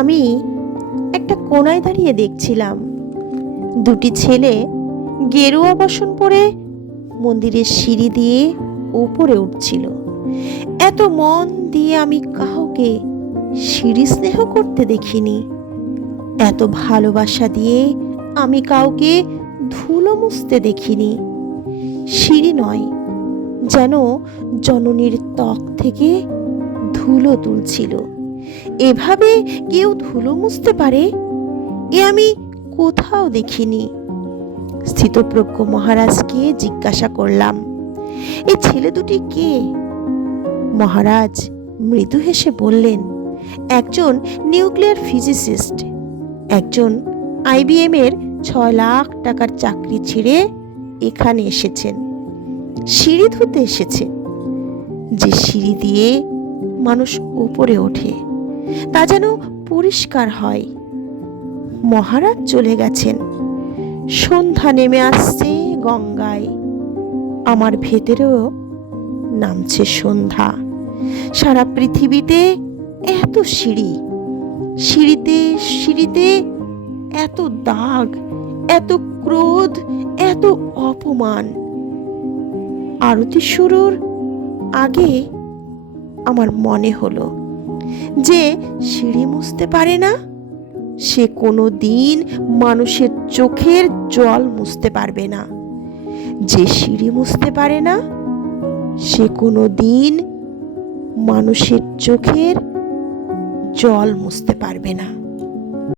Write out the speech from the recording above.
আমি একটা কোণায় দাঁড়িয়ে দেখছিলাম দুটি ছেলে গেরুয়া বসন পরে মন্দিরের সিঁড়ি দিয়ে উপরে উঠছিল। এত মন দিয়ে আমি কাউকে সিঁড়ি স্নেহ করতে দেখিনি। এত ভালোবাসা দিয়ে আমি কাউকে ধুলো মুছতে দেখিনি। সিঁড়ি নয়, যেন জননীর ত্বক থেকে ধুলো তুলছিল। এভাবে কেউ ধুলো মুছতে পারে এ আমি কোথাও দেখিনি। স্থিতপ্রজ্ঞ মহারাজকে জিজ্ঞাসা করলাম, এই ছেলে দুটি কে? মহারাজ মৃদু হেসে বললেন, একজন নিউক্লিয়ার ফিজিসিস্ট, একজন IBM এর 6 লাখ টাকার চাকরি ছেড়ে এখানে এসেছেন, সিঁড়ি ধুতে এসেছেন। যে সিঁড়ি দিয়ে মানুষ উপরে ওঠে তা যেন পরিষ্কার হয়। মহারাজ চলে গেছেন, সন্ধ্যা নেমে আসছে গঙ্গায়, আমার ভেতরেও নামছে সন্ধ্যা। সারা পৃথিবীতে এত সিঁড়ি, সিঁড়িতে সিঁড়িতে এত দাগ, এত ক্রোধ, এত অপমান। আরতি শুরুর আগে আমার মনে হলো, যে সিঁড়ি মুছতে পারে না সে কোনো দিন মানুষের চোখের জল মুছতে পারবে না। যে সিঁড়ি মুছতে পারে না সে কোনো দিন মানুষের চোখের জল মুছতে পারবে না।